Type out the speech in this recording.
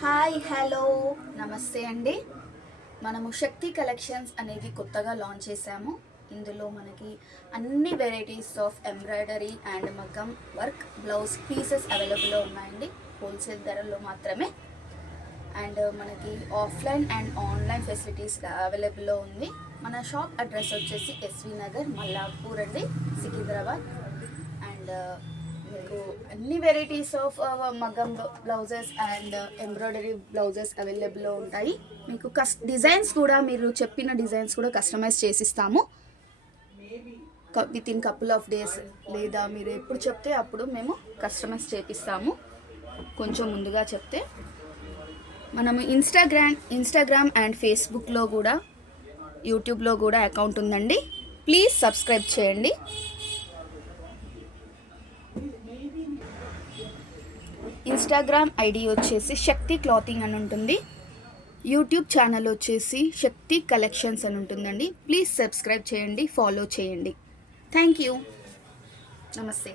Hi hello. నమస్తే అండి. మనము శక్తి కలెక్షన్స్ అనేది కొత్తగా లాంచ్ చేశాము. ఇందులో మనకి అన్ని వెరైటీస్ ఆఫ్ ఎంబ్రాయిడరీ అండ్ మగ్గం వర్క్ బ్లౌజ్ పీసెస్ అవైలబుల్లో ఉన్నాయండి. హోల్సేల్ ధరల్లో మాత్రమే. అండ్ మనకి ఆఫ్లైన్ అండ్ ఆన్లైన్ ఫెసిలిటీస్ అవైలబుల్లో ఉంది. మన షాప్ అడ్రస్ వచ్చేసి ఎస్వి నగర్ మల్లాపూర్ అండి సికింద్రాబాద్. అండ్ మీకు అన్ని వెరైటీస్ ఆఫ్ uh, మగ్గం బ్లౌజెస్ అండ్ ఎంబ్రాయిడరీ బ్లౌజెస్ అవైలబుల్లో ఉంటాయి. మీకు కస్ డిజైన్స్ కూడా మీరు చెప్పిన డిజైన్స్ కూడా కస్టమైజ్ చేసిస్తాము. Within couple of days లేదా మీరు ఎప్పుడు చెప్తే అప్పుడు మేము కస్టమైజ్ చేపిస్తాము. కొంచెం ముందుగా చెప్తే. మనము ఇన్స్టాగ్రామ్ ఇన్స్టాగ్రామ్ అండ్ ఫేస్బుక్లో కూడా యూట్యూబ్లో కూడా అకౌంట్ ఉందండి. ప్లీజ్ సబ్స్క్రైబ్ చేయండి. ఇన్స్టాగ్రామ్ ఐడి వచ్చేసి శక్తి క్లాతింగ్ అని ఉంటుంది. యూట్యూబ్ ఛానల్ వచ్చేసి శక్తి కలెక్షన్స్ అని ఉంటుందండి. ప్లీజ్ సబ్స్క్రైబ్ చేయండి ఫాలో చేయండి. Thank you. నమస్తే.